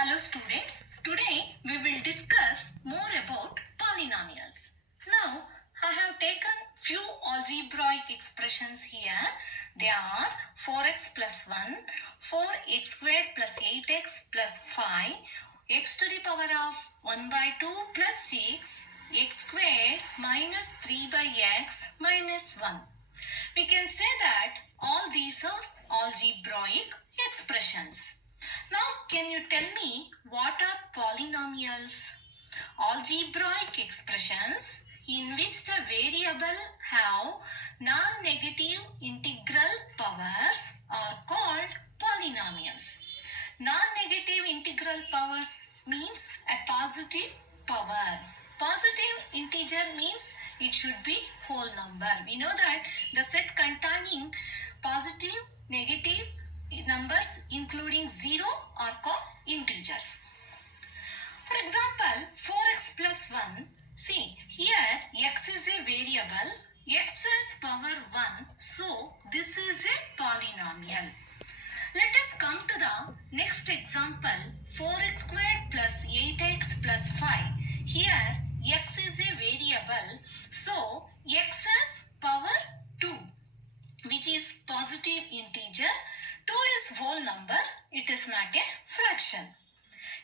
Hello students, today we will discuss more about polynomials. Now I have taken few algebraic expressions here. They are 4x plus 1, 4x squared plus 8x plus 5, x to the power of 1 by 2 plus 6, x squared minus 3 by x minus 1. We can say that all these are algebraic expressions. Now, can you tell me what are polynomials? Algebraic expressions in which the variable have non-negative integral powers are called polynomials. Non-negative integral powers means a positive power. Positive integer means it should be whole number. We know that the set containing positive, negative numbers including 0 are called integers. For example, 4x plus 1. See, here x is a variable. X has power 1. So, this is a polynomial. Let us come to the next example. 4x squared plus 8x plus 5. Here, x is a variable. So, x has power 2, which is positive integer. 2 is whole number. It is not a fraction.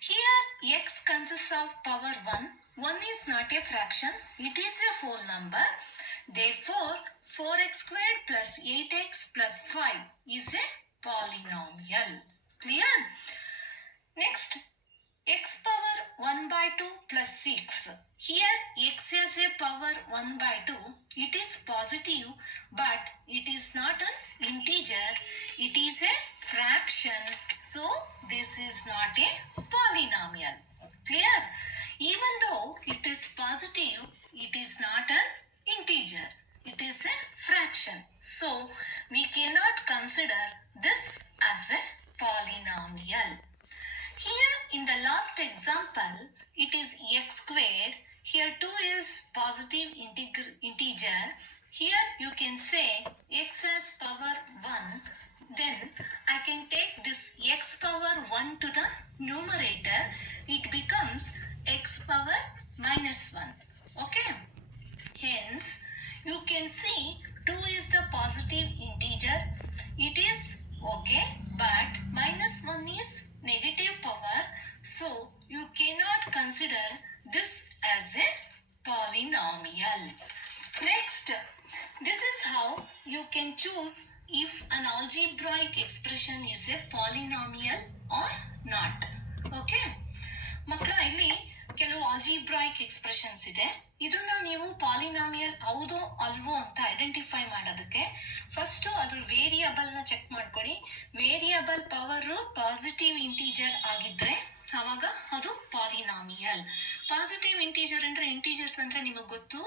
Here x consists of power 1. 1 is not a fraction. It is a whole number. Therefore, 4x squared plus 8x plus 5 is a polynomial. Clear? Next, x power 1 by 2 plus 6. Here x has a power 1 by 2. It is positive, but it is not an integer. It is a fraction. So this is not a polynomial. Clear? Even though it is positive, it is not an integer. It is a fraction. So we cannot consider this as a polynomial. Here in the last example, it is x squared. Here 2 is positive integer. Here you can say x has power 1. Then I can take this x power 1 to the numerator. It becomes x power minus 1. Okay. Hence, you can see 2 is the positive integer. It is okay, but minus 1 is negative power. So, you cannot consider this as a polynomial. Next, this is how you can choose if an algebraic expression is a polynomial or not. Okay? ಮಕ್ಕಳ ಇಲ್ಲಿ ಕೆಲವು algebraic expressions ಇದೆ. ಇದನ್ನ ನೀವು ಪಾಲಿನಾಮಿಯಲ್ ಹೌದೋ ಅಲ್ವೋ ಅಂತ ಐಡೆಂಟಿಫೈ ಮಾಡೋದಕ್ಕೆ ಫಸ್ಟ್ ಅದ್ರ ವೇರಿಯಬಲ್ ನ ಚೆಕ್ ಮಾಡ್ಕೊಳ್ಳಿ. ವೇರಿಯಬಲ್ ಪವರ್ ಪಾಸಿಟಿವ್ ಇಂಟೀಜರ್ ಆಗಿದ್ರೆ ಅವಾಗ ಅದು ಪಾಲಿನಾಮಿಯಲ್. ಪಾಸಿಟಿವ್ ಇಂಟೀಜರ್ ಅಂದ್ರೆ ಇಂಟೀಜರ್ಸ್ ಅಂದ್ರೆ ನಿಮಗೆ ಗೊತ್ತು,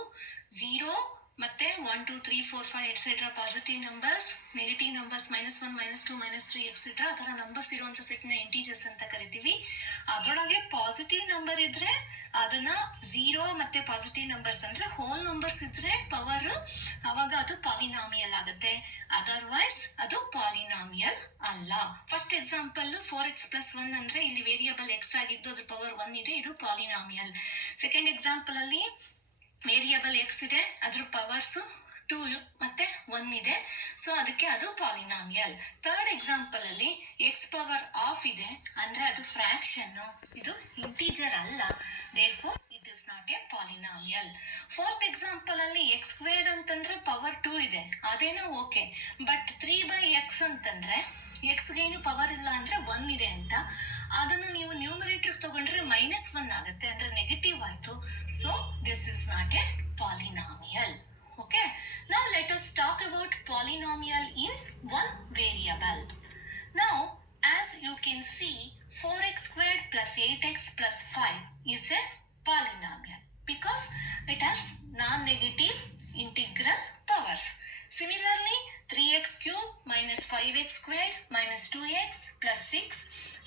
0 ಮತ್ತೆ 1 2 3 4 5 etcetera positive numbers, negative numbers -1 -2 -3 ಎಕ್ಸೆಟ್ರಾ ಆ ಥರ ನಂಬರ್ಸ್ ಇರುವಂತ ಸೆಟ್ ನ ಇಂಟೀಜರ್ಸ್ ಅಂತ ಕರಿತೀವಿ. ಅದರೊಳಗೆ ಪಾಸಿಟಿವ್ ನಂಬರ್ ಇದ್ರೆ ಅದನ್ನ 0 ಮತ್ತೆ ಪಾಸಿಟಿವ್ ನಂಬರ್ಸ್ ಅಂದ್ರೆ ಹೋಲ್ ನಂಬರ್ಸ್ ಇದ್ರೆ ಪವರ್, ಅವಾಗ ಅದು ಪಾಲಿನಾಮಿಯಲ್ ಆಗುತ್ತೆ. ಅದರ್ವೈಸ್ ಅದು ಪಾಲಿನಾಮಿಯಲ್ ಅಲ್ಲ. ಫಸ್ಟ್ ಎಕ್ಸಾಂಪಲ್ 4x plus 1 ಅಂದ್ರೆ ಇಲ್ಲಿ ವೇರಿಯಬಲ್ x ಆಗಿದ್ದು ಅದ್ರ ಪವರ್ 1 ಇದೆ, ಇದು ಪಾಲಿನಾಮಿಯಲ್. ಸೆಕೆಂಡ್ ಎಕ್ಸಾಂಪಲ್ ಅಲ್ಲಿ ವೇರಿಯಬಲ್ x ಇದೆ, ಅದ್ರ ಪವರ್ಸ್ 2 ಮತ್ತೆ 1 ಇದೆ, ಸೊ ಅದಕ್ಕೆ ಅದು ಪಾಲಿನಾಮಿಯಲ್. ಥರ್ಡ್ ಎಕ್ಸಾಂಪಲ್ ಅಲ್ಲಿ x ಪವರ್ ಆಫ್ ಇದೆ ಅಂದ್ರೆ ಅದು ಫ್ರಾಕ್ಷನ್, ಇದು ಇಂಟೀಜರ್ ಅಲ್ಲ. therefore it is not a polynomial. Fourth example ಅಲ್ಲಿ x ಸ್ಕ್ವೇರ್ ಅಂತಂದ್ರೆ ಪವರ್ 2 ಇದೆ, ಅದೇನೋ ಓಕೆ. ಬಟ್ 3/x ಅಂತಂದ್ರೆ x ಗೇನು ಪವರ್ ಇಲ್ಲ ಅಂದ್ರೆ 1 ಇದೆ ಅಂತ, ಅದನ್ನ ನೀವು ನ್ಯೂಮರೇಟರ್ ತಗೊಂಡ್ರೆ -1 ಆಗುತ್ತೆ, ಅಂದ್ರೆ ನೆಗೆಟಿವ್ ಆಯ್ತು. So this is not A polynomial. Okay, now let us talk about polynomial in one variable. Now, as you can see, 4x squared plus 8x plus 5 is a polynomial because it has non-negative integral powers. Similarly, 3x cubed minus 5x squared minus 2x plus 6,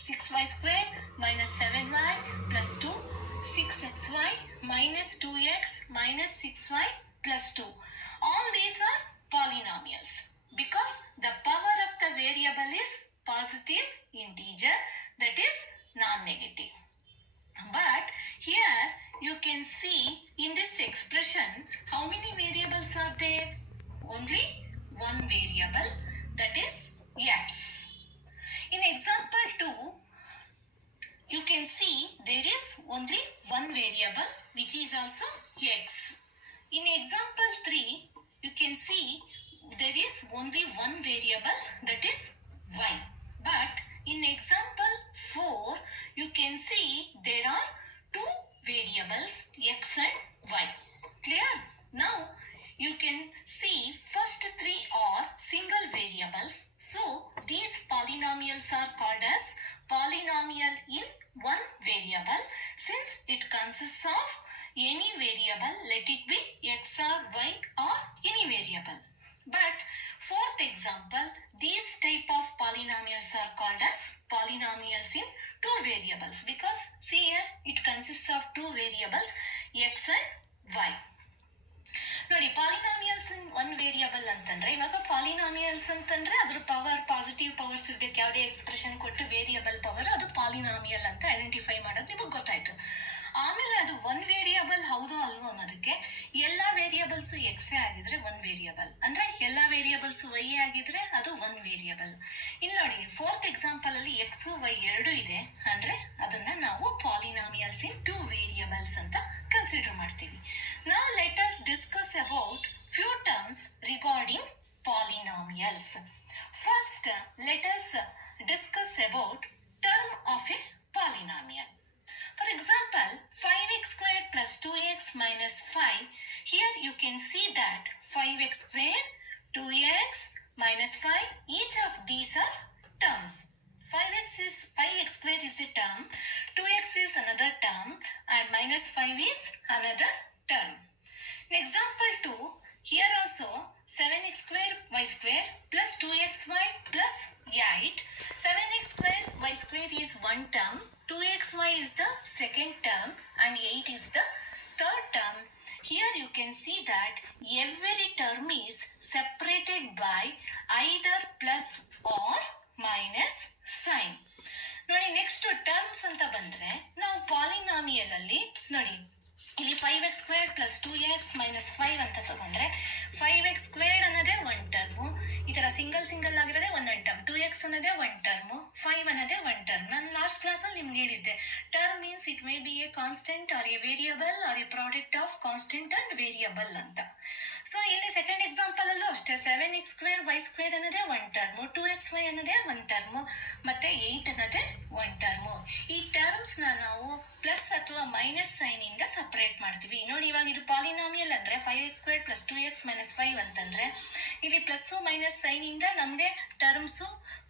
6y squared minus 7y plus 2, 6xy minus 2x minus 6y plus 2. All these are polynomials because the power of the variable is positive integer, that is non-negative. you can see in this expression how many variables are there? Only one variable, that is x. In example 2, you can see there is only one variable which is also x. In example 3, you can see there is only one variable, that is y. But in example 4, you can see there are two variables x and y. Clear? Now you can see first three are single variables. So these polynomials are called as polynomial in one variable since it consists of any variable, let it be x or y or any variable. But fourth example, these type of polynomials are called as polynomials in two variables because see here it consists of two variables x and y. ನೋಡಿ polynomials one variable ಅಂತಂದ್ರೆ ಇವಾಗ ಪಾಲಿನಾಮಿಯಲ್ಸ್ ಅಂತಂದ್ರೆ ಅದ್ರ power positive powers ಇರ್ಬೇಕು. ಯಾವುದೇ ಎಕ್ಸ್ಪ್ರೆಷನ್ ಕೊಟ್ಟು variable power ಅದು ಪಾಲಿನಾಮಿಯಲ್ ಅಂತ ಐಡೆಂಟಿಫೈ ಮಾಡೋದು ನಿಮಗೆ ಗೊತ್ತಾಯ್ತು. ಆಮೇಲೆ ಅದು ಒನ್ ವೇರಿಯಬಲ್ ಹೌದೋ ಅಲ್ವೋ ಅನ್ನೋದಕ್ಕೆ ಎಲ್ಲಾ ವೇರಿಯಬಲ್ಸ್ ಎಕ್ಸ್ ಆಗಿದ್ರೆ ಒನ್ ವೇರಿಯಬಲ್, ಅಂದ್ರೆ ಎಲ್ಲಾ ವೇರಿಯಬಲ್ಸ್ ವೈ ಆಗಿದ್ರೆ ಅದು ಒನ್ ವೇರಿಯಬಲ್. ಇಲ್ಲಿ ನೋಡಿ ಫೋರ್ತ್ ಎಕ್ಸಾಂಪಲ್ ಅಲ್ಲಿ ಎಕ್ಸ್ ವೈ ಎರಡು ಇದೆ ಅಂದ್ರೆ ಅದನ್ನ ನಾವು ಪಾಲಿನಾಮಿಯಲ್ಸ್ ಇನ್ ಟೂ ವೇರಿಯಬಲ್ಸ್ ಅಂತ ಕನ್ಸಿಡರ್ ಮಾಡ್ತೀವಿ. Now let us discuss about few terms regarding polynomials. First, let us discuss about term of a polynomial. For example, 5x squared plus 2x minus 5. Here you can see that 5x squared, 2x minus 5, each of these are terms. 5x squared is a term, 2x is another term, and minus 5 is another term. In example 2, here also 7x square y square plus 2xy plus 8. 7x square y square is one term, 2xy is the second term, and 8 is the third term. Here you can see that every term is separated by either plus or minus sign. ನೋಡಿ next terms ಅಂತ ಬಂದ್ರೆ ನಾವು ಪಾಲಿನಾಮಿಯಲ್ ಅಲ್ಲಿ ನೋಡಿ ಇಲ್ಲಿ 5x squared plus 2x minus 5 ಅಂತ ತಗೊಂಡ್ರೆ 5x squared ಅನ್ನೋದೇ ಒನ್ ಟರ್ಮು, ಈ ತರ ಸಿಂಗಲ್ ಆಗಿರೋದೇ ಒಂದೊಂದು ಟರ್ಮ್, 2x ಅನ್ನೋದೇ ಒನ್ ಟರ್ಮು, 5 ಅನ್ನೋದೇ ಒನ್ ಟರ್ಮ್. ನಾನು ಲಾಸ್ಟ್ ಕ್ಲಾಸಲ್ಲಿ ನಿಮ್ಗೆ ಹೇಳಿದ್ದೆ term means it may be a constant or a variable or a product of constant and variable ಅಂತ. ಸೊ ಇಲ್ಲಿ ಸೆಕೆಂಡ್ ಎಕ್ಸಾಂಪಲ್ ಅಲ್ಲೂ ಅಷ್ಟೇ 7x ಸ್ಕ್ವೇರ್ ವೈ ಸ್ಕ್ವೇರ್ ಅನ್ನೋದೇ ಒನ್ ಟರ್ಮು, 2xy ಅನ್ನೋದೇ ಒನ್ ಟರ್ಮು, ಮತ್ತೆ 8 ಅನ್ನೋದೇ ಒನ್ ಟರ್ಮು. ಈ terms ನಾವು ಪ್ಲಸ್ ಅಥವಾ ಮೈನಸ್ ಸೈನ್ ಇಂದ ಸಪರೇಟ್ ಮಾಡ್ತೀವಿ. ನೋಡಿ ಇವಾಗ ಇದು ಪಾಲಿನಾಮಿಯಲ್ ಅಂದ್ರೆ 5x square plus 2x minus 5 ಅಂತಂದ್ರೆ ಇಲ್ಲಿ ಪ್ಲಸ್ ಮೈನಸ್ ಸೈನ್ ಇಂದ ನಮ್ಗೆ terms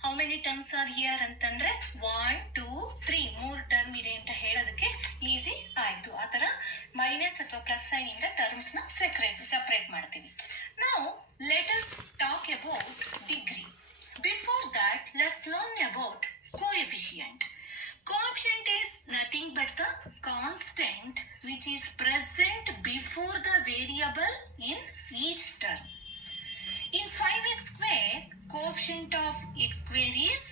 how many terms are here ಅಂತಂದ್ರೆ 1 2 3 ಮೂರು ಟರ್ಮ್ ಇದೆ ಅಂತ ಹೇಳೋದಕ್ಕೆ ಈಸಿ ಆಯ್ತು. ಆತರ ಮೈನಸ್ ಅಥವಾ ಪ್ಲಸ್ ಸೈನ್ ಇಂದ ಟರ್ಮ್ಸ್ ನ ಸಪರೇಟ್ ಮಾಡ್ತೀವಿ. ನಾವು let us talk about degree. Before that, let's learn about coefficient. Coefficient is nothing but the constant which is present before the variable in each term. In 5x square, coefficient of x square is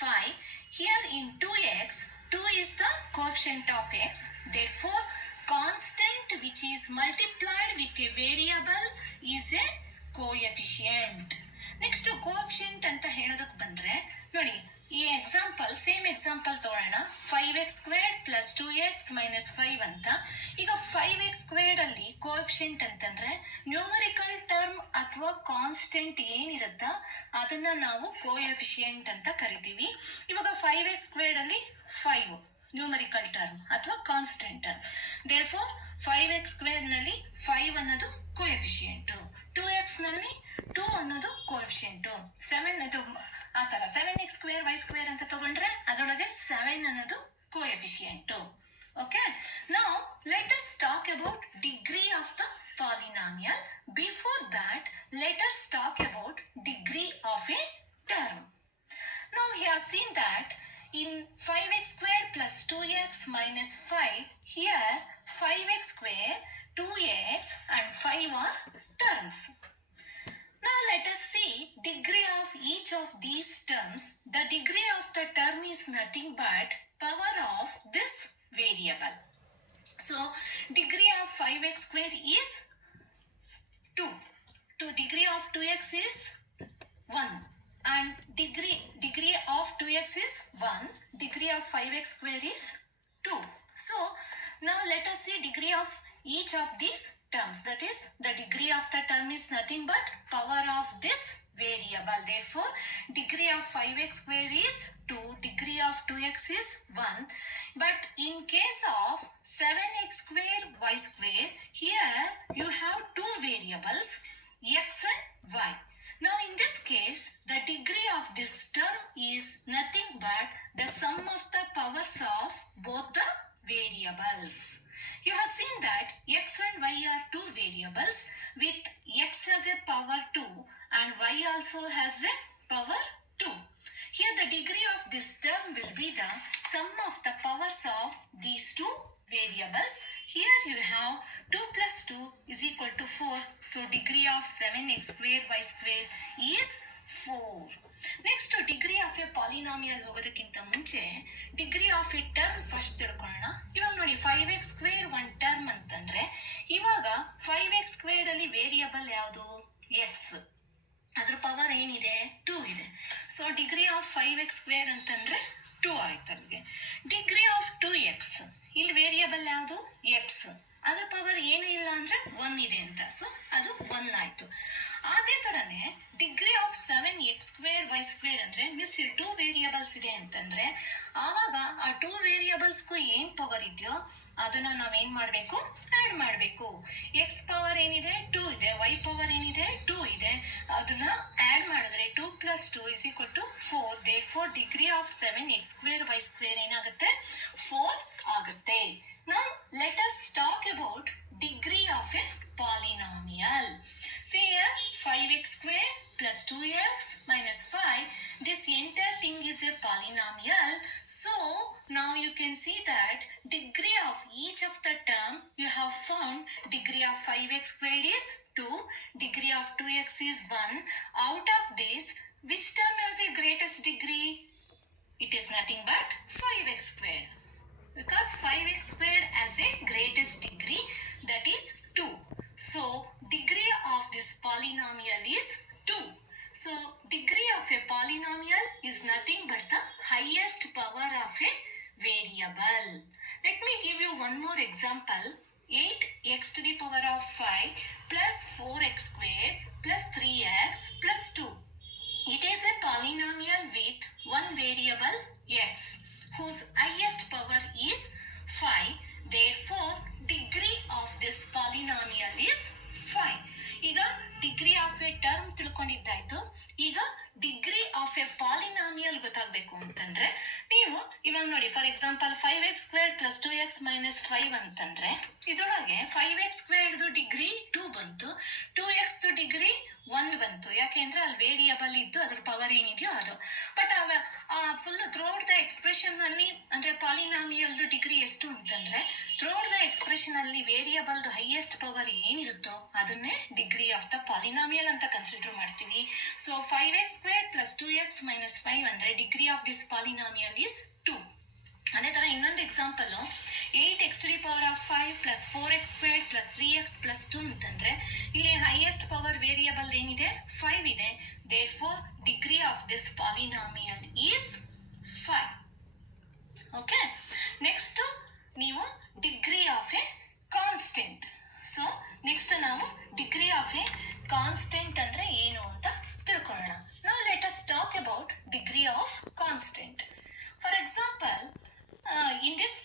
5. Here in 2x, 2 is the coefficient of x. Therefore, constant which is multiplied with a variable is a coefficient. Next, coefficient ಅಂತ ಹೇಳೋದಕ್ಕೆ ಬಂದ್ರೆ ನೋಡಿ ಈ example same example ತಗೊಳ್ಳೋಣ. 5x squared plus 2x minus 5 ಅಂತ. ಈಗ 5x squared ಅಲ್ಲಿ ಕೋಎಫಿಷಿಯಂಟ್ ಅಂತಂದ್ರೆ ನ್ಯೂಮರಿಕಲ್ ಟರ್ಮ್ ಅಥವಾ ಕಾನ್ಸ್ಟೆಂಟ್ ಏನಿರುತ್ತ ಅದನ್ನ ನಾವು ಕೋಎಫಿಷಿಯಂಟ್ ಅಂತ ಕರಿತೀವಿ. ಇವಾಗ 5x ಸ್ಕ್ವೇರ್ಡ್ ಅಲ್ಲಿ 5 ನ್ಯೂಮರಿಕಲ್ ಟರ್ಮ್ ಅಥವಾ constant term. Therefore 5x square ನಲ್ಲಿ 5 ಅನ್ನೋದು ಕೋಎಫಿಷಿಯಂಟ್, 2x ನಲ್ಲಿ 2 ಅನ್ನೋದು ಕೋಎಫಿಷಿಯಂಟ್, 7 ಅದು ಆ ತರ 7x ಸ್ಕ್ವೇರ್ ವೈ ಸ್ಕ್ವೇರ್ ಅಂತ ತಗೊಂಡ್ರೆ ಅದರೊಳಗೆ 7 ಅನ್ನೋದು coefficient. Okay, now let us talk about degree of the polynomial. Before that, let us talk about degree of a term. Now we have seen that in 5x square plus 2x minus 5, here 5x square, 2x and 5 are terms. Now let us see degree of each of these terms. The degree of the term is nothing but power of this variable. So degree of 5x square is 2. Degree of 2x is 1. And degree of 2x is 1. Degree of 5x square is 2. So now let us see degree of each of these terms. That is, the degree of the term is nothing but power of this variable. Therefore, degree of 5x square is 2. Degree of 2x is 1. But in case of 7x square y square, here you have two variables, x and y. Now in this case, the degree of this term is nothing but the sum of the powers of both the variables. You have seen that x and y are two variables with x has a power 2 and y also has a power 2. Here the degree of this term will be the sum of the powers of these two variables. Here you have 2 plus 2 is equal to 4. So degree of 7x square y square is 4. Next, degree of a polynomial ಹೋಗೋದಕ್ಕಿಂತ ಮುಂಚೆ degree of A term first ತಿಳ್ಕೊಳ್ಳೋಣ. ಇವಾಗ ನೋಡಿ 5x square one term ಅಂತಂದ್ರೆ ಇವಾಗ 5x square ಅಲ್ಲಿ ವೇರಿಯಬಲ್ ಯಾವುದು? ಎಕ್ಸ್. ಅದ್ರ ಪವರ್ ಏನಿದೆ? 2 ಇದೆ. So degree of 5x square ಅಂತಂದ್ರೆ 2 ಆಯ್ತು ಅಲ್ಲಿಗೆ. ಡಿಗ್ರಿ ಆಫ್ 2x, ಇಲ್ಲಿ ವೇರಿಯಬಲ್ ಯಾವುದು? ಎಕ್ಸ್. ಅದ್ರ ಪವರ್ ಏನು ಇಲ್ಲ ಅಂದ್ರೆ 1 ಇದೆ ಅಂತ. ಸೊ ಅದು 1 ಆಯ್ತು. ಅದೇ ತರನೇ degree of 7x square y square ಅಂದ್ರೆ ಮಿಸ್ ಇಲ್ಲಿ 2 ವೇರಿಯಬಲ್ಸ್ ಇದೆ ಅಂತಂದ್ರೆ ಆವಾಗ ಆ 2 ವೇರಿಯಬಲ್ಸ್ಗೂ ಏನ್ ಪವರ್ ಇದೆಯೋ ಅದನ್ನ ನಾವೇನ್ ಮಾಡಬೇಕು? ಆಡ್ ಮಾಡಬೇಕು. ಎಕ್ಸ್ ಪವರ್ ಏನಿದೆ? 2 ಇದೆ. ವೈ ಪವರ್ ಏನಿದೆ? 2 ಇದೆ. ಅದನ್ನ ಆಡ್ ಮಾಡಿದ್ರೆ 2 plus 2 is equal to 4. Therefore degree of 7x square y square ಏನಾಗುತ್ತೆ? 4 ಆಗುತ್ತೆ. Now let us talk about degree of a polynomial. See here 5x square plus 2x minus 5. This entire thing is a polynomial. So now you can see that degree of each of the term you have found. Degree of 5x squared is 2. Degree of 2x is 1. Out of this, which term has a greatest degree? It is nothing but 5x squared. Because 5x squared has a greatest degree, that is 2. So degree of this polynomial is 2. So degree of a polynomial is nothing but the highest power of a variable. Let me give you one more example. 8x to the power of 5 plus 4x square plus 3x plus 2. It is a polynomial with one variable x whose highest power is 5. Therefore degree of this polynomial is 5. ಈಗ degree of A term ತಿಳ್ಕೊಂಡಿದ್ದಾಯ್ತು. ಈಗ degree of a polynomial ಗೊತ್ತಾಗಬೇಕು ಅಂತಂದ್ರೆ ನೀವು ಇವಾಗ ನೋಡಿ, for example 5x square plus 2x minus 5 ಅಂತಂದ್ರೆ ಇದರೊಳಗೆ 5x ಸ್ಕ್ವೇರ್ದು ಡಿಗ್ರಿ 2 ಬಂತು, 2x ಡಿಗ್ರಿ 1 ಬಂತು. ಯಾಕೆಂದ್ರೆ ಅಲ್ಲಿ ವೇರಿಯಬಲ್ ಇದ್ದು ಅದ್ರ ಪವರ್ ಏನಿದೆಯೋ ಅದು. But full throughout the expression ಅಲ್ಲಿ ಅಂದ್ರೆ ಪಾಲಿನಾಮಿಯಲ್ದು ಡಿಗ್ರಿ ಎಷ್ಟು ಅಂತಂದ್ರೆ ಥ್ರೂಔಟ್ ದ ಎಕ್ಸ್ಪ್ರೆಷನ್ ಅಲ್ಲಿ ವೇರಿಯಬಲ್ದು ಹೈಯೆಸ್ಟ್ ಪವರ್ ಏನಿರುತ್ತೋ ಅದನ್ನೇ ಡಿಗ್ರಿ ಆಫ್ ದ ಪಾಲಿನಾಮಿಯಲ್ ಅಂತ ಕನ್ಸಿಡರ್ ಮಾಡ್ತೀವಿ. So 5x square plus 2x minus 5 ಅಂದ್ರೆ degree of this polynomial is 2. ಅದೇ ತರ ಇನ್ನೊಂದು example 8x to the power of 5 plus 4x squared plus 3x plus 2 ಅಂತಂದ್ರೆ ಇಲ್ಲಿ ಹೈಯೆಸ್ಟ್ ಪವರ್ ವೇರಿಯಬಲ್ ಏನಿದೆ? 5 ಇದೆ. Therefore degree of this polynomial is 5. Okay, next ನೀವು degree of A constant. So next ನಾವು degree of A constant ಅಂದ್ರೆ ಏನು ಅಂತ ತಿಳ್ಕೊಳ್ಳೋಣ. Now let us talk about degree of constant. For example, in this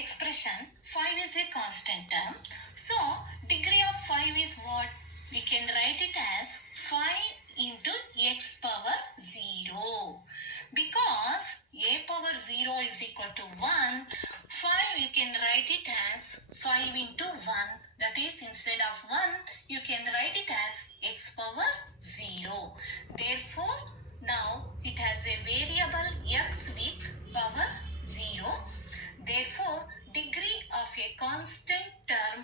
expression 5 is a constant term. So degree of 5 is what? We can write it as 5 into x power 0. Because a power 0 is equal to 1, 5 you can write it as 5 into 1. That is, instead of 1 you can write it as x power 0. Therefore now it has a variable x with power 0. Therefore degree of a constant term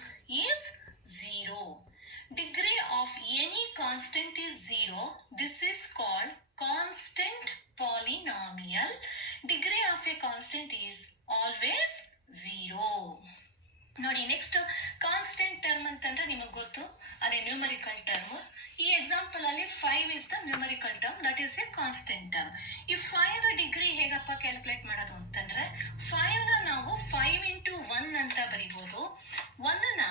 is 0. Degree of any constant is 0. This is called constant polynomial. Degree of a constant is always 0. ನೋಡಿ next constant term ಅಂತಂದ್ರೆ ನಿಮಗೆ ಗೊತ್ತು, ಅದೇ numerical term. ಈ ಎಕ್ಸಾಂಪಲ್ ಅಲ್ಲಿ 5 is the numerical term, that is A constant term. ಈ 5 ಡಿಗ್ರಿ ಹೇಗಪ್ಪ ಕ್ಯಾಲ್ಕುಲೇಟ್ ಮಾಡೋದು ಅಂತಂದ್ರೆ 5 ನ ನಾವು 5 ಇಂಟು 1 ಅಂತ ಬರಿಬೋದು, 1 ನ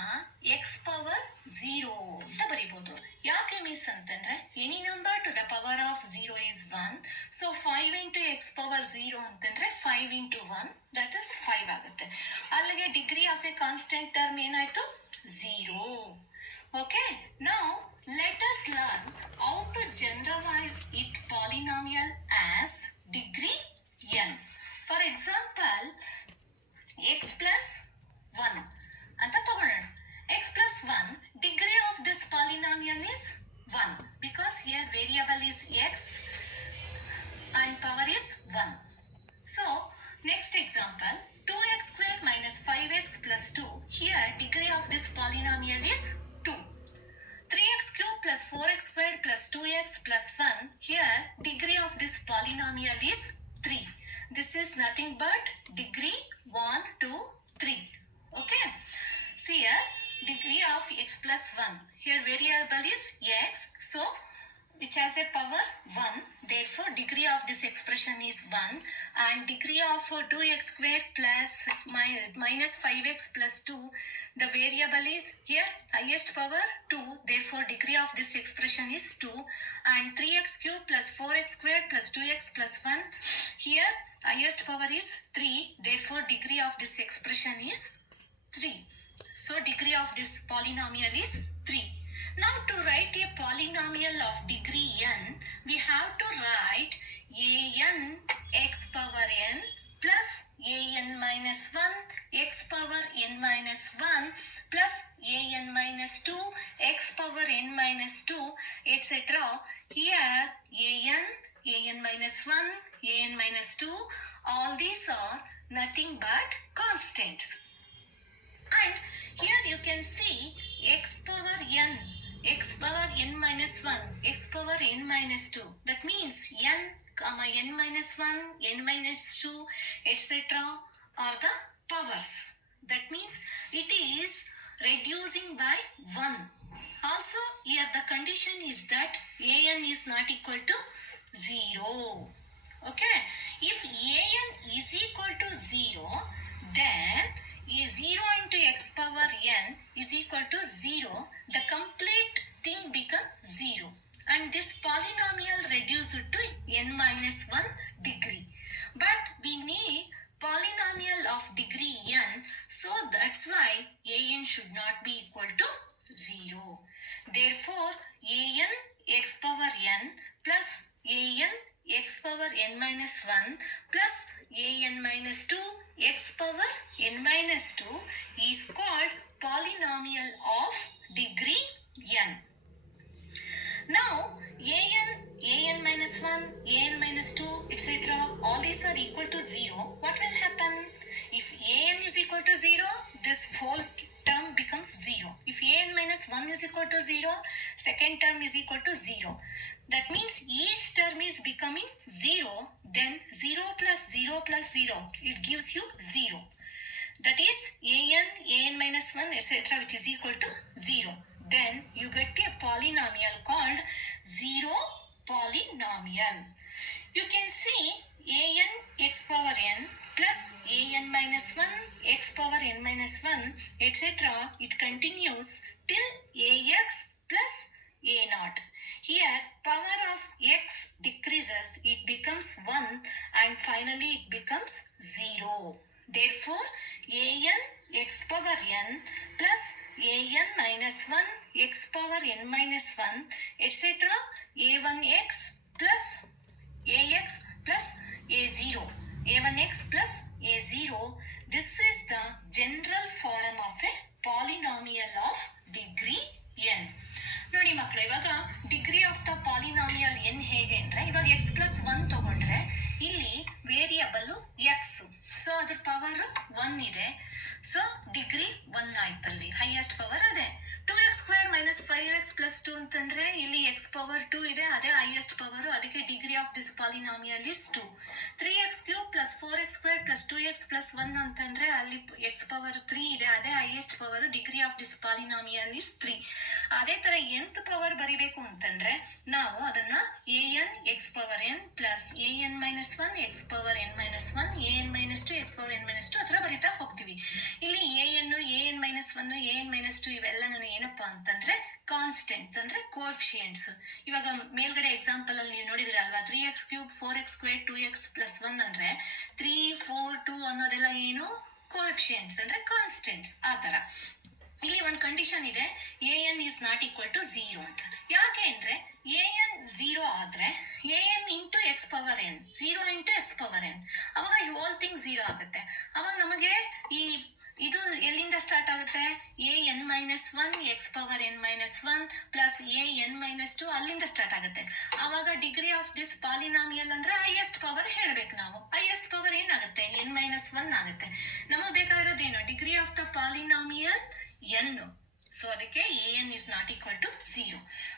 ಎಕ್ಸ್ ಪವರ್ 0 ಅಂತ ಬರಿಬೋದು. ಯಾಕೆ ಮಿಸ್ ಅಂತಂದ್ರೆ any number two the power of 0 ಇಸ್ 1. ಸೊ 5 ಇಂಟು ಎಕ್ಸ್ ಪವರ್ 0 ಅಂತಂದ್ರೆ 5 ಇಂಟು 1 ದಟ್ ಇಸ್ 5 ಆಗುತ್ತೆ. ಅಲ್ಲಿಗೆ degree of A constant term ಏನಾಯ್ತು? 0. Okay, now let us learn how to generalize it polynomial as degree n. For example, x plus 1 ಅಂತ ತಗೊಳ್ಳೋಣ. x plus 1, degree of this polynomial is 1 because here variable is x and power is 1. So, next example, 2x squared minus 5x plus 2. Here degree of this polynomial is 2. 3x cubed plus 4x squared plus 2x plus 1. Here degree of this polynomial is 3. This is nothing but degree 1, 2, 3. Okay. See here degree of x plus 1. Here variable is x. So which has a power 1. Therefore degree of this expression is 1. And degree of 2x squared plus minus 5x plus 2. The variable is here highest power 2. Therefore degree of this expression is 2. And 3x cubed plus 4x squared plus 2x plus 1. Here highest power is 3. Therefore degree of this expression is 3. So degree of this polynomial is 3. Now to write a polynomial of degree n, we have to write an x power n plus an minus 1 x power n minus 1 plus an minus 2 x power n minus 2 etc. Here an minus 1, an minus 2, all these are nothing but constants. And here you can see x power n minus 1, x power n minus 2. That means n, n minus 1, n minus 2, etc. are the powers. That means it is reducing by 1. Also here the condition is that an is not equal to 0. Okay. If an is equal to 0, then 0 into x power n is equal to 0. The complete thing becomes 0. And this polynomial reduced to n minus 1 degree. But we need polynomial of degree n. So that's why an should not be equal to 0. Therefore an x power n plus an x power n minus 1 plus an minus 2 x power n minus 2 is called polynomial of degree n. Now an minus 1, an minus 2, etc. all these are equal to 0. What will happen? If an is equal to 0, this whole term becomes 0. If an minus 1 is equal to 0, second term is equal to 0. That means each term is becoming 0. Then 0 plus 0 plus 0, it gives you 0. That is an minus 1, etc. which is equal to 0. Then you get a polynomial called 0 polynomial. You can see an x power n plus an minus 1 x power n minus 1 etc. It continues till ax plus a naught. Here power of x decreases, it becomes 1 and finally it becomes 0. Therefore an x power n plus an minus 1 x power n minus 1 etc. a1x plus ax plus a0, a1x plus a0. This is the general form of a polynomial of degree n. ನೋಡಿ ಮಕ್ಕಳು, ಇವಾಗ degree of the polynomial N ಹೇಗೆ ಅಂದ್ರೆ, ಇವಾಗ X plus 1 ತಗೊಂಡ್ರೆ ಇಲ್ಲಿ variable X, so ಅದ್ರ ಪವರ್ 1 ಇದೆ. ಸೊ ಡಿಗ್ರಿ 1 ಆಯ್ತಲ್ಲಿ, ಹೈಯೆಸ್ಟ್ ಪವರ್ ಅದೇ. 2x squared minus 5x plus 2 ಅಂತಂದ್ರೆ ಇಲ್ಲಿ x power 2 ಇದೆ, ಅದೇ highest power, ಅದಕ್ಕೆ degree of this polynomial is 2. 3x cube plus 4x squared plus 2x plus 1 ಅಂತಂದ್ರೆ ಅಲ್ಲಿ x power 3 ಇದೆ, ಅದೇ highest power, degree of this polynomial is 3. ಅದೇ ತರ nth ಪವರ್ ಬರಿಬೇಕು ಅಂತಂದ್ರೆ ನಾವು ಅದನ್ನ an x power n plus an minus 1 x power n minus 1 an minus 2 x power n minus 2 ಹತ್ರ ಬರಿತಾ ಹೋಗ್ತೀವಿ. ಇಲ್ಲಿ an minus 1 an minus 2 ಇವೆಲ್ಲ ಏನಪ್ಪಾ ಅಂತಂದ್ರೆ ಕಾನ್ಸ್ಟೆಂಟ್ಸ್ ಅಂದ್ರೆ ಕೋಎಫಿಷಿಯೆಂಟ್ಸ್. ಇವಾಗ ಮೇಲ್ಗಡೆ ಎಕ್ಸಾಂಪಲ್ ಅಲ್ಲಿ ನೀವು ನೋಡಿದ್ರಿ ಅಲ್ವಾ, 3x cube 4x square 2x plus 1 ಅಂದ್ರೆ 3 4 2 ಅನ್ನೋದೆಲ್ಲ ಏನು ಕೋಎಫಿಷಿಯೆಂಟ್ಸ್ ಅಂದ್ರೆ ಕಾನ್ಸ್ಟೆಂಟ್ಸ್. ಆ ತರ ಇಲ್ಲಿ ಒಂದು ಕಂಡೀಷನ್ ಇದೆ, an is not equal to 0 ಅಂತ. ಯಾಕೆ ಅಂದ್ರೆ an 0 ಆದ್ರೆ an into x power n 0 into x power n, ಅವಾಗ ಹೋಲ್ ಥಿಂಗ್ 0 ಆಗುತ್ತೆ. ಅವಾಗ ನಮಗೆ ಈ ಇದು ಎಲ್ಲಿಂದ ಸ್ಟಾರ್ಟ್ ಆಗುತ್ತೆ, an minus 1 x power n minus 1 plus an minus 2 ಅಲ್ಲಿಂದ ಸ್ಟಾರ್ಟ್ ಆಗುತ್ತೆ. ಅವಾಗ ಡಿಗ್ರಿ ಆಫ್ ದಿಸ್ ಪಾಲಿನಾಮಿಯಲ್ ಅಂದ್ರೆ ಹೈಯೆಸ್ಟ್ ಪವರ್ ಹೇಳ್ಬೇಕು ನಾವು. ಹೈಯೆಸ್ಟ್ ಪವರ್ ಏನಾಗುತ್ತೆ, n minus 1 ಆಗುತ್ತೆ. ನಮಗೆ ಬೇಕಾಗಿರೋದೇನು, degree of the polynomial n. So ಅದಕ್ಕೆ an is not equal to 0.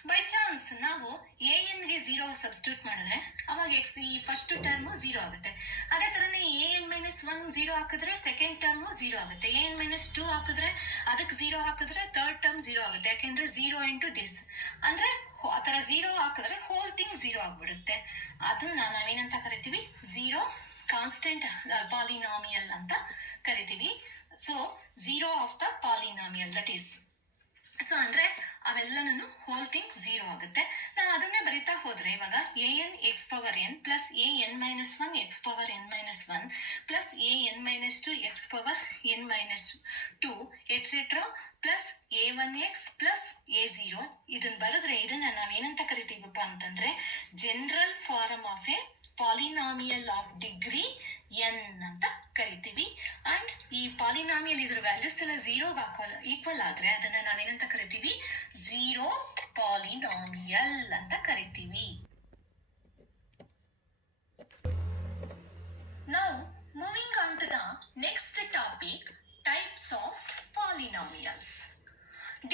By chance ನಾವು an ಗೆ 0 ಸಬ್ಸ್ಟಿಟ್ಯೂಟ್ ಮಾಡಿದ್ರೆ ಅವಾಗ x ಈ ಫಸ್ಟ್ ಟರ್ಮ್ 0 ಆಗುತ್ತೆ. ಅದೇ ತರನೇ an minus 1 0 ಹಾಕಿದ್ರೆ ಸೆಕೆಂಡ್ ಟರ್ಮ್ 0 ಆಗುತ್ತೆ. an minus 2 ಹಾಕಿದ್ರೆ ಅದಕ್ಕೆ 0 ಹಾಕಿದ್ರೆ ಥರ್ಡ್ ಟರ್ಮ್ 0 ಆಗುತ್ತೆ. ಯಾಕೆಂದ್ರೆ 0 ಇಂಟು ದಿಸ್ ಅಂದ್ರೆ ಆ ತರ 0 ಹಾಕಿದ್ರೆ ಹೋಲ್ ಥಿಂಗ್ 0 ಆಗ್ಬಿಡುತ್ತೆ. ಅದನ್ನ ನಾವೇನಂತ ಕರಿತೀವಿ, 0 ಕಾನ್ಸ್ಟೆಂಟ್ ಪಾಲಿನಾಮಿಯಲ್ ಅಂತ ಕರಿತೀವಿ. ಸೊ 0 of the polynomial that is. So ಅಂದ್ರೆ ಅವೆಲ್ಲನೂ ಹೋಲ್ ಥಿಂಗ್ 0 ಆಗುತ್ತೆ. ನಾವು ಅದನ್ನೇ ಬರಿತಾ ಹೋದ್ರೆ ಇವಾಗ an x power n plus an minus 1 x power n minus 1 plus an minus 2 x power n minus 2 etcetera plus a1x plus a0 ಇದನ್ನ ಬರೆದ್ರೆ ಇದನ್ನ ನಾವೇನಂತ ಕರಿತೀವಪ್ಪ ಅಂತಂದ್ರೆ general form of a polynomial of degree n ಅಂತ ಕರಿತೀವಿ. ಅಂಡ್ ಈ ಪಾಲಿನಾಮಿಯಲ್ ಇದ್ರ ವ್ಯಾಲ್ಯೂಸ್ ಎಲ್ಲ 0 ಈಕ್ವಲ್ ಆದ್ರೆ ಅದನ್ನ ನಾವೇನಂತ ಕರಿತೀವಿ, 0 ಪಾಲಿನಾಮಿಯಲ್ ಅಂತ ಕರಿತೀವಿ. Now moving on to the next topic, types of polynomials.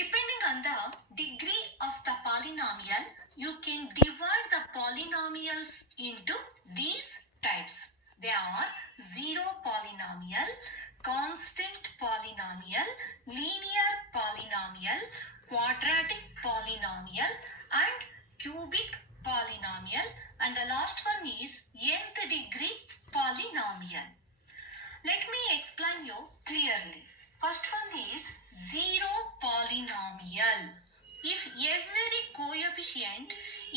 Depending on the degree of the polynomial, you can divide the polynomials into these types. They are zero polynomial, constant polynomial, linear polynomial, quadratic polynomial, and cubic polynomial. And the last one is nth degree polynomial. Let me explain you clearly. First one is zero polynomial. If every coefficient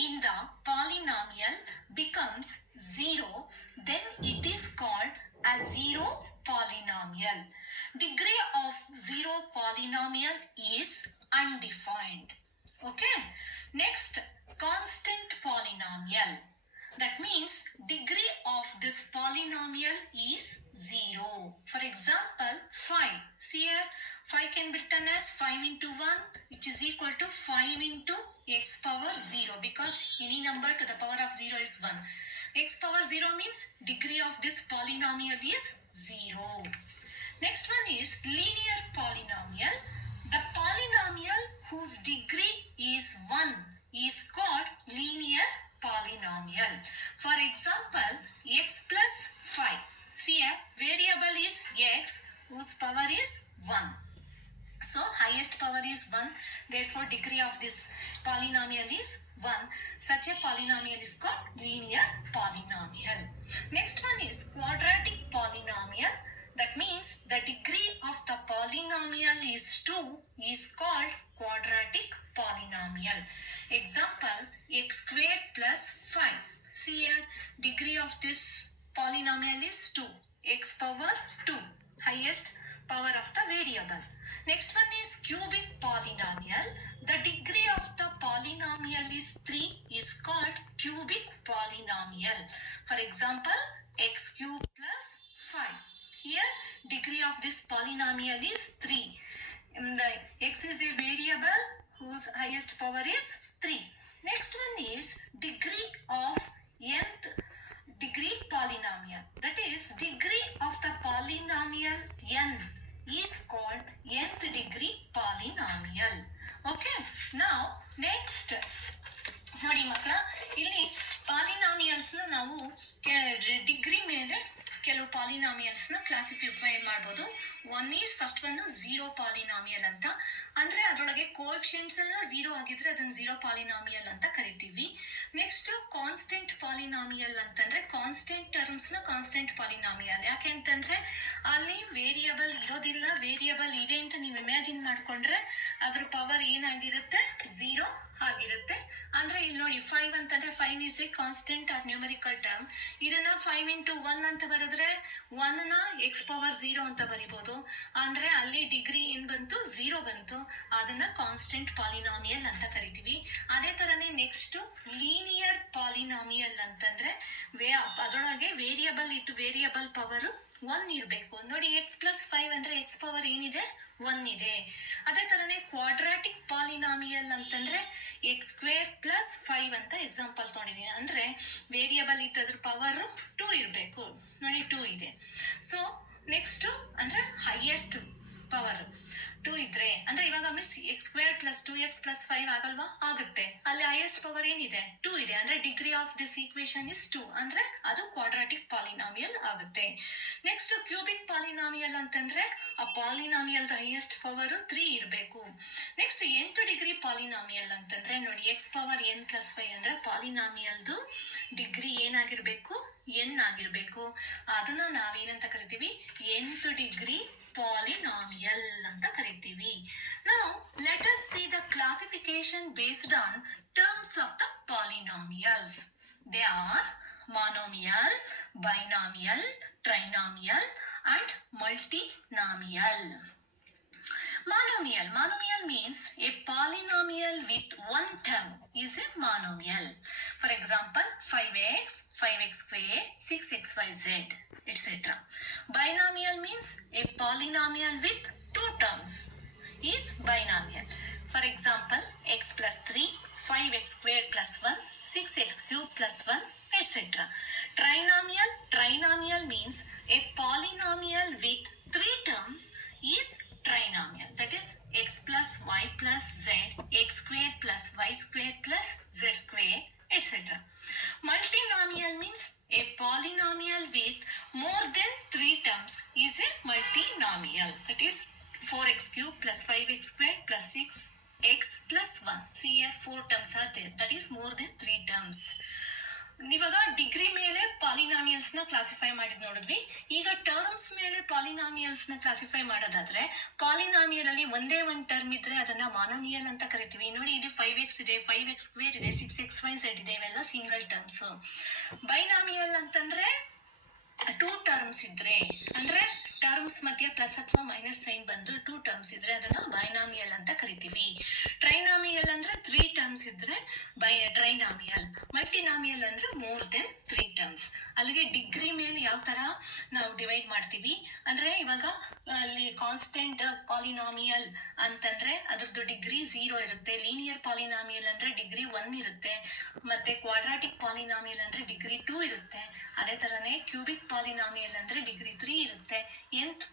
in the polynomial becomes 0, then it is called a zero polynomial. Degree of zero polynomial is undefined. Okay. Next, constant polynomial. That means degree of this polynomial is 0. For example, 5. See here, 5 can be written as 5 into 1, which is equal to 5 into x power 0, because any number to the power of 0 is 1. X power 0 means degree of this polynomial is 0. Next one is linear polynomial. The polynomial whose degree is 1 is called linear polynomial. For example, x plus 5. See here, variable is x whose power is 1. So highest power is 1, therefore degree of this polynomial is 1. Such a polynomial is called linear polynomial. Next one is quadratic polynomial. That means the degree of the polynomial is 2 is called quadratic polynomial. Example, x squared plus 5. See here, degree of this polynomial is 2. X power 2, highest power of the variable. Next one is cubic polynomial. The degree of the polynomial is 3 is called cubic polynomial. For example, x cube plus 5. Here, degree of this polynomial is 3. The x is a variable whose highest power is 3. Next one is degree of nth degree polynomial. That is, degree of the polynomial n is called nth degree polynomial. ಮಾಡ್ಬೋದು. First one zero polynomial ಅಂತ, ಅಂದ್ರೆ ಅದರೊಳಗೆ ಕೋಎಫಿಷಿಯಂಟ್ಸ್ ಎಲ್ಲ ಝೀರೋ ಆಗಿದ್ರೆ ಅದನ್ನ zero polynomial ಅಂತ ಕರಿತೀವಿ. Next constant polynomial ಅಂತಂದ್ರೆ ಕಾನ್ಸ್ಟೆಂಟ್ ಟರ್ಮ್ಸ್ ನ ಕಾನ್ಸ್ಟೆಂಟ್ ಪಾಲಿನಾಮಿಯಲ್. ಯಾಕೆ ಅಂತಂದ್ರೆ ಅಲ್ಲಿ ವೇರಿಯಬಲ್ ಇರೋದಿಲ್ಲ, ವೇರಿಯಬಲ್ ಇದೆ ಅಂತ ನೀವು ಇಮ್ಯಾಜಿನ್ ಮಾಡ್ಕೊಂಡ್ರೆ ಅದ್ರ ಪವರ್ ಏನಾಗಿರುತ್ತೆ, ಝೀರೋ ಆಗಿರುತ್ತೆ. ಅಂದ್ರೆ ಇಲ್ಲಿ ನೋಡಿ 5 ಅಂತಂದ್ರೆ 5 is a constant or numerical term. ಇದನ್ನ 5 into 1 ಅಂತ ಬರೆದ್ರೆ 1 ನ ಎಕ್ಸ್ ಪವರ್ 0 ಅಂತ ಬರಿಬಹುದು. ಅಂದ್ರೆ ಅಲ್ಲಿ ಡಿಗ್ರಿ ಏನ್ ಬಂತು, 0 ಬಂತು. ಅದನ್ನ ಕಾನ್ಸ್ಟೆಂಟ್ ಪಾಲಿನಾಮಿಯಲ್ ಅಂತ ಕರಿತೀವಿ. ಅದೇ ತರನೇ ನೆಕ್ಸ್ಟ್ ಲೀನಿಯರ್ ಪಾಲಿನಾಮಿಯಲ್ ಅಂತಂದ್ರೆ ಅದರೊಳಗೆ ವೇರಿಯಬಲ್ ಇತ್ತು, ವೇರಿಯಬಲ್ ಪವರ್ 1 ಇರ್ಬೇಕು. ನೋಡಿ x+5 ಅಂದ್ರೆ ಎಕ್ಸ್ ಪವರ್ ಏನಿದೆ, 1 ಇದೆ. ಅದೇ ತರನೇ ಕ್ವಾಡ್ರಾಟಿಕ್ ಪಾಲಿನಾಮಿಯಲ್ ಅಂತಂದ್ರೆ x² + 5 ಅಂತ ಎಕ್ಸಾಂಪಲ್ ತಗೊಂಡಿದ್ದೀನಿ. ಅಂದ್ರೆ ವೇರಿಯಬಲ್ ಇದ್ದದ್ರ ಪವರ್ 2 ಇರ್ಬೇಕು. ನೋಡಿ 2 ಇದೆ. ಸೊ ನೆಕ್ಸ್ಟ್ ಅಂದ್ರೆ ಹೈಯೆಸ್ಟ್ ಪವರ್ 2 ಇದ್ರೆ ಅಂದ್ರೆ ಇವಾಗ ಮಿಸ್ x² + 2x + 5 ಆಗಲ್ವಾ, ಆಗುತ್ತೆ. ಅಲ್ಲಿ ಹೈಯೆಸ್ಟ್ ಪವರ್ ಏನಿದೆ, 2 ಇದೆ. ಅಂದ್ರೆ degree of this equation is 2, ಅಂದ್ರೆ ಅದು ಕ್ವಾಡ್ರಾಟಿಕ್ ಪಾಲಿನಾಮಿಯಲ್ ಆಗುತ್ತೆ. ನೆಕ್ಸ್ಟ್ ಕ್ಯೂಬಿಕ್ ಪಾಲಿನಾಮಿಯಲ್ ಅಂತಂದ್ರೆ ಆ ಪಾಲಿನಾಮಿಯಲ್ ಹೈಯೆಸ್ಟ್ ಪವರ್ 3 ಇರಬೇಕು. ನೆಕ್ಸ್ಟ್ nth ಡಿಗ್ರಿ ಪಾಲಿನಾಮಿಯಲ್ ಅಂತಂದ್ರೆ ನೋಡಿ x⁻n+5 ಅಂದ್ರೆ ಪಾಲಿನಾಮಿಯಲ್ದು ಡಿಗ್ರಿ ಏನಾಗಿರ್ಬೇಕು, n ಆಗಿರ್ಬೇಕು. ಅದನ್ನ ನಾವೇನಂತ ಕರಿತೀವಿ, nth ಡಿಗ್ರಿ polynomial ಅಂತ ಕರಿತೀವಿ. Now let us see the classification based on terms of the polynomials. They are monomial, binomial, trinomial and multinomial. Monomial means a polynomial with one term is a monomial. For example, 5x, 5x², 6xyz, etc. Binomial means a polynomial with two terms is binomial. For example, x+3, 5x² + 1, 6x³ + 1, etc. Trinomial means a polynomial with three terms is trinomial. That is x + y + z, x² + y² + z², etc. Multinomial means a polynomial with more than three terms is a multinomial. That is 4x³ + 5x² + 6x + 1. See here 4 terms are there. That is more than 3 terms. ಇವಾಗ ಡಿಗ್ರಿ ಮೇಲೆ ಪಾಲಿನಾಮಿಯಲ್ಸ್ ನ ಕ್ಲಾಸಿಫೈ ಮಾಡಿದ್ ನೋಡಿದ್ವಿ. ಈಗ ಟರ್ಮ್ಸ್ ಮೇಲೆ ಪಾಲಿನಾಮಿಯಲ್ಸ್ ನ ಕ್ಲಾಸಿಫೈ ಮಾಡೋದಾದ್ರೆ ಪಾಲಿನಾಮಿಯಲ್ ಅಲ್ಲಿ ಒಂದೇ ಒಂದು ಟರ್ಮ್ ಇದ್ರೆ ಅದನ್ನ ಮಾನೋಮಿಯಲ್ ಅಂತ ಕರಿತೀವಿ. ನೋಡಿ ಇಲ್ಲಿ 5x ಇದೆ, 5x² ಇದೆ, 6xyz ಇದೆ, ಇವೆಲ್ಲ ಸಿಂಗಲ್ ಟರ್ಮ್ಸ್. ಬೈನಾಮಿಯಲ್ ಅಂತಂದ್ರೆ 2 ಟರ್ಮ್ಸ್ ಇದ್ರೆ, ಅಂದ್ರೆ ಟರ್ಮ್ಸ್ ಮಧ್ಯೆ ಪ್ಲಸ್ ಅಥವಾ ಮೈನಸ್ ಸೈನ್ ಬಂದು 2 ಟರ್ಮ್ಸ್ ಇದ್ರೆ ಅದನ್ನ ಬೈನಾಮಿಯಲ್ ಅಂತ ಕರಿತೀವಿ. ಟ್ರೈನಾಮಿಯಲ್ ಅಂದ್ರೆ 3 ಟರ್ಮ್ಸ್ ಇದ್ರೆ ಟ್ರೈನಾಮಿಯಲ್. ಮಲ್ಟಿನಾಮಿಯಲ್ ಅಂದ್ರೆ ಮೋರ್ ದೆನ್ 3 ಟರ್ಮ್ಸ್. ಅಲ್ಲಿಗೆ ಡಿಗ್ರಿ ಮೇಲೆ ಯಾವ ತರ ನಾವು ಡಿವೈಡ್ ಮಾಡ್ತೀವಿ ಅಂದ್ರೆ ಇವಾಗ ಅಲ್ಲಿ ಕಾನ್ಸ್ಟೆಂಟ್ ಪಾಲಿನಾಮಿಯಲ್ ಅಂತಂದ್ರೆ ಅದ್ರದ್ದು ಡಿಗ್ರಿ 0 ಇರುತ್ತೆ. ಲೀನಿಯರ್ ಪಾಲಿನಾಮಿಯಲ್ ಅಂದ್ರೆ ಡಿಗ್ರಿ 1 ಇರುತ್ತೆ. ಮತ್ತೆ ಕ್ವಾಡ್ರಾಟಿಕ್ ಪಾಲಿನಾಮಿಯಲ್ ಅಂದ್ರೆ ಡಿಗ್ರಿ 2 ಇರುತ್ತೆ. ಅದೇ ತರನೇ ಕ್ಯೂಬಿಕ್ ಪಾಲಿನಾಮಿಯಲ್ ಅಂದ್ರೆ ಡಿಗ್ರಿ 3 ಇರುತ್ತೆ. nth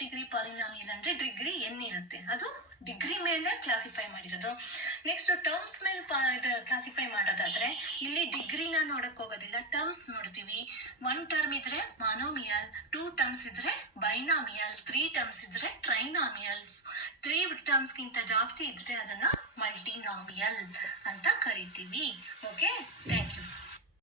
ಡಿಗ್ರಿ ಪಾಲಿನಾಮಿಯಲ್ ಅಂದ್ರೆ ಡಿಗ್ರಿ n ಇರುತ್ತೆ. ಅದು ಡಿಗ್ರಿ ಮೇಲೆ ಕ್ಲಾಸಿಫೈ ಮಾಡಿರೋದು. ನೆಕ್ಸ್ಟ್ ಟರ್ಮ್ಸ್ ಮೇಲೆ ಕ್ಲಾಸಿಫೈ ಮಾಡೋದಾದ್ರೆ ಇಲ್ಲಿ ಡಿಗ್ರಿನ ನೋಡಕ್ ಹೋಗೋದಿಲ್ಲ, ಟರ್ಮ್ಸ್ ನೋಡ್ತೀವಿ. 1 ಟರ್ಮ್ ಇದ್ರೆ ಮಾನೋಮಿಯಲ್, 2 ಟರ್ಮ್ಸ್ ಇದ್ರೆ ಬೈನಾಮಿಯಲ್, 3 ಟರ್ಮ್ಸ್ ಇದ್ರೆ ಟ್ರೈನಾಮಿಯಲ್, 3 ಟರ್ಮ್ಸ್ ಗಿಂತ ಜಾಸ್ತಿ ಇದ್ರೆ ಅದನ್ನ ಮಲ್ಟಿನಾಮಿಯಲ್ ಅಂತ ಕರಿತೀವಿ. Okay, thank you.